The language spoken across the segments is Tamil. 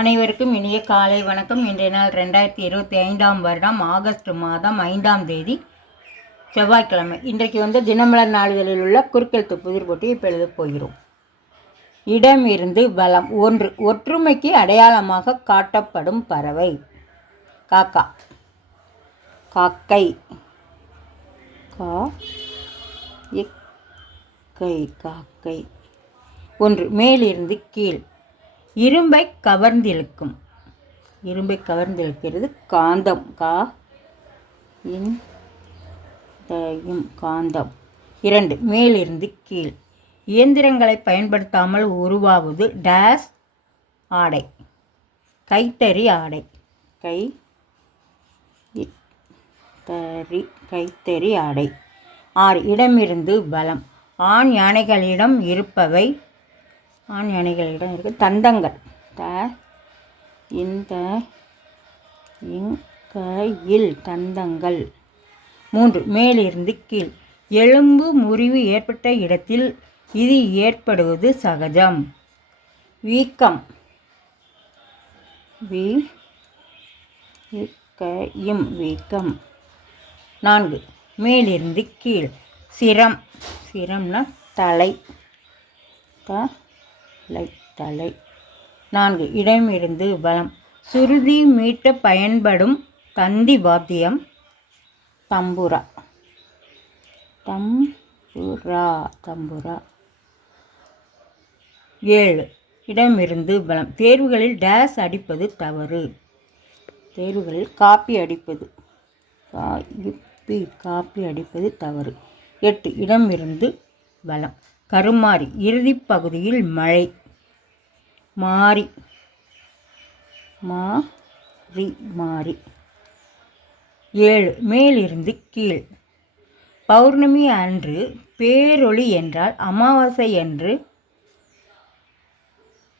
அனைவருக்கும் இனிய காலை வணக்கம். இன்றைய நாள் 2025ஆம் வருடம் ஆகஸ்ட் மாதம் 5ஆம் தேதி செவ்வாய்க்கிழமை. இன்றைக்கு தினமலர் நாளிதழில் உள்ள குறுக்கெழுத்து புதிர் போட்டியை இப்போ எழுதப் போகிறோம். இடமிருந்து பலம். 1. ஒற்றுமைக்கு அடையாளமாக காட்டப்படும் பறவை. காக்கா. காக்கை. காக்கை. 1. மேலிருந்து கீழ். இரும்பை கவர்ந்திழுக்கும். இரும்பை கவர்ந்திழுக்கிறது காந்தம். காந்தம். 2. மேலிருந்து கீழ். இயந்திரங்களை பயன்படுத்தாமல் உருவாவது டேஸ் ஆடை. கைத்தறி ஆடை. கைத்தறி ஆடை. 6. இடமிருந்து பலம். ஆண் யானைகளிடம் இருப்பவை. ஆண் யானைகளிடம் இருக்க தந்தங்கள். தந்தங்கள். 3. மேலிருந்து கீழ். எலும்பு முறிவு ஏற்பட்ட இடத்தில் இது ஏற்படுவது சகஜம். வீக்கம். வீக்கம். 4. மேலிருந்து கீழ். சிரம். சிரம்னா தலை. தலை. 4. இடமிருந்து பலம். சுருதி மீட்ட பயன்படும் தந்தி வாத்தியம். தம்புரா. 7. இடமிருந்து பலம். தேர்வுகளில் டேஸ் அடிப்பது தவறு. தேர்வுகளில் காப்பி அடிப்பது. காப்பி அடிப்பது தவறு. 8. இடமிருந்து பலம். கருமாறி. இறுதி பகுதியில் மழை. மாறி. 7. மேலிருந்து கீழ். பௌர்ணமி அன்று பேரொளி என்றால் அமாவாசை என்று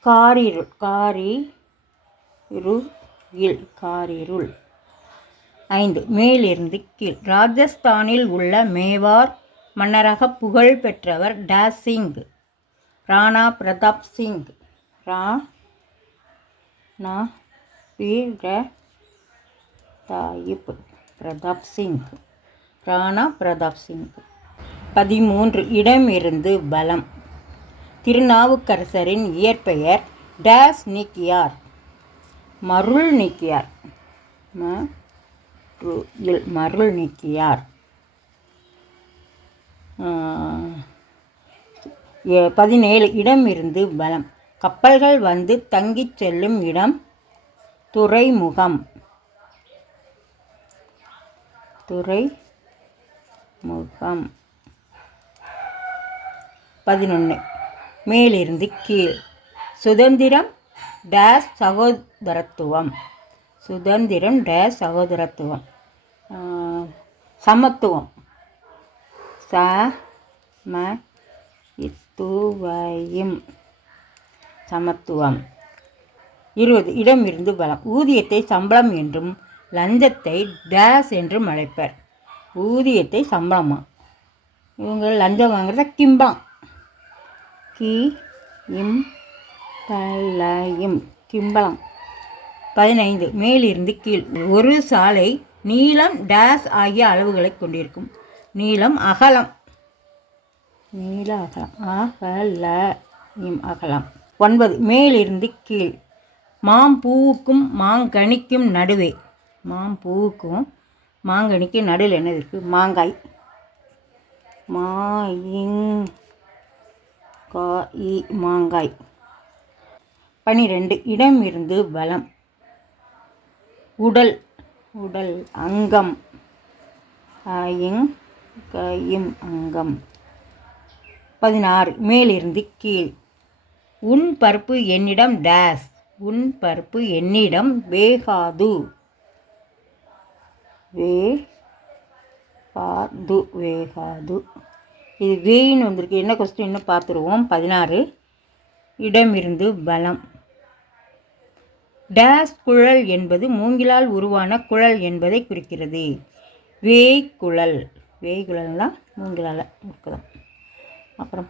காரிருள். 5. மேலிருந்து கீழ். ராஜஸ்தானில் உள்ள மேவார் மன்னராக புகழ் பெற்றவர் டேஸ் சிங். ராணா பிரதாப் சிங். ராணா பிரதாப் சிங். 13. இடமிருந்து பலம். திருநாவுக்கரசரின் இயற்பெயர் டேஸ் நீக்கியார். மருள் நீக்கியார். மருள் நீக்கியார். 17. இடமிருந்து பலம். கப்பல்கள் வந்து தங்கிச் செல்லும் இடம் துறைமுகம். 11. மேலிருந்து கீழ். சுதந்திரம் டேஸ் சகோதரத்துவம். சுதந்திரம் டேஸ் சகோதரத்துவம். சமத்துவம். சமத்துவம். 20. இடமிருந்து பலம். ஊதியத்தை சம்பளம் என்றும் லஞ்சத்தை டேஸ் என்றும் அழைப்பர். ஊதியத்தை சம்பளமா? இவங்க லஞ்சம் வாங்குறத கிம்பம். கிம்பளம். 15. மேலிருந்து கீழ். ஒரு சாலை நீளம் டேஸ் ஆகிய அளவுகளை கொண்டிருக்கும். நீளம் அகலம். அகலம். 9. மேலிருந்து கீழ். மாம்பூவுக்கும் மாங்கனிக்கும் நடுவே. மாம்பூவுக்கும் மாங்கனிக்கும் நடுவில் என்ன இருக்குது? மாங்காய். மாங்காய். 12. இடமிருந்து பலம். உடல். அங்கம். அங்கம். 16. மேலிருந்து கீழ். உன் பருப்பு என்னிடம் டேஸ். உன் பருப்பு என்னிடம் வேகாது. வேகாது. இது வேயின்னு வந்திருக்கு. என்ன கொஸ்டின்னு பார்த்துருவோம். 16. இடமிருந்து பலம். டேஸ் குழல் என்பது மூங்கிலால் உருவான குழல் என்பதை குறிக்கிறது. வேய்குழல். வேய்குழல்னால் மூங்கிலால் இருக்கலாம். அப்புறம்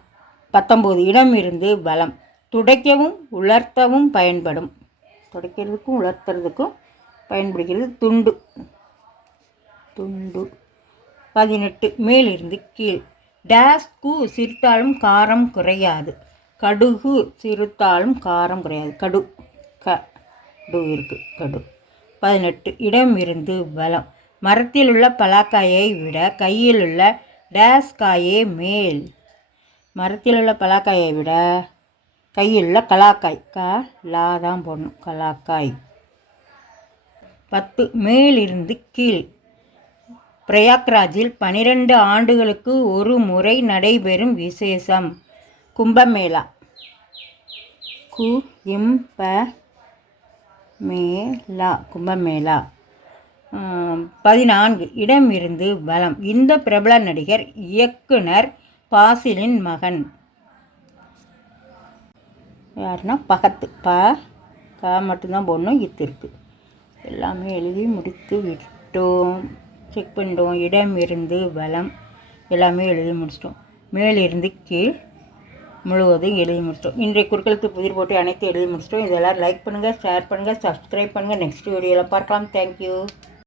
19. இடமிருந்து பலம். துடைக்கவும் உலர்த்தவும் பயன்படும். துடைக்கிறதுக்கும் உலர்த்துறதுக்கும் பயன்படுகிறது. துண்டு. 18 மேலிருந்து கீழ். டேஸ்கு சிரித்தாலும் காரம் குறையாது. கடுகு சிரித்தாலும் காரம் குறையாது. கடு இருக்குது. கடு. 18 இடம் இருந்து பலம். மரத்தில் உள்ள பலாக்காயை விட கையில் உள்ள டேஸ் காயே மேல். மரத்தில் உள்ள பலாக்காயை விட கையில் உள்ள கலாக்காய். லா தான் போடணும். கலாக்காய். 10 மேலிருந்து கீழ். பிரயாக்ராஜில் 12 ஆண்டுகளுக்கு ஒரு முறை நடைபெறும் விசேஷம் கும்பமேளா. கும்பமேளா. 14 இடம் இருந்து பலம். இந்த பிரபல நடிகர் இயக்குனர் பாசிலின் மகன். யாருன்னா பகத். மட்டும்தான் போடணும். இருக்குது. எல்லாமே எழுதி முடித்து விட்டோம். செக் பண்ணிட்டோம். இடம் இருந்து பலம் எல்லாமே எழுதி முடிச்சிட்டோம். மேலிருந்து கீழ் முழுவதும் எழுதி முடிச்சிட்டோம். இன்றைய குறுக்கெழுத்து புதிர் போட்டு அனைத்து எழுதி முடிச்சிட்டோம். இதெல்லாம் லைக் பண்ணுங்கள், ஷேர் பண்ணுங்கள், சப்ஸ்கிரைப் பண்ணுங்கள். நெக்ஸ்ட் வீடியோவில் பார்க்கலாம். தேங்க்யூ.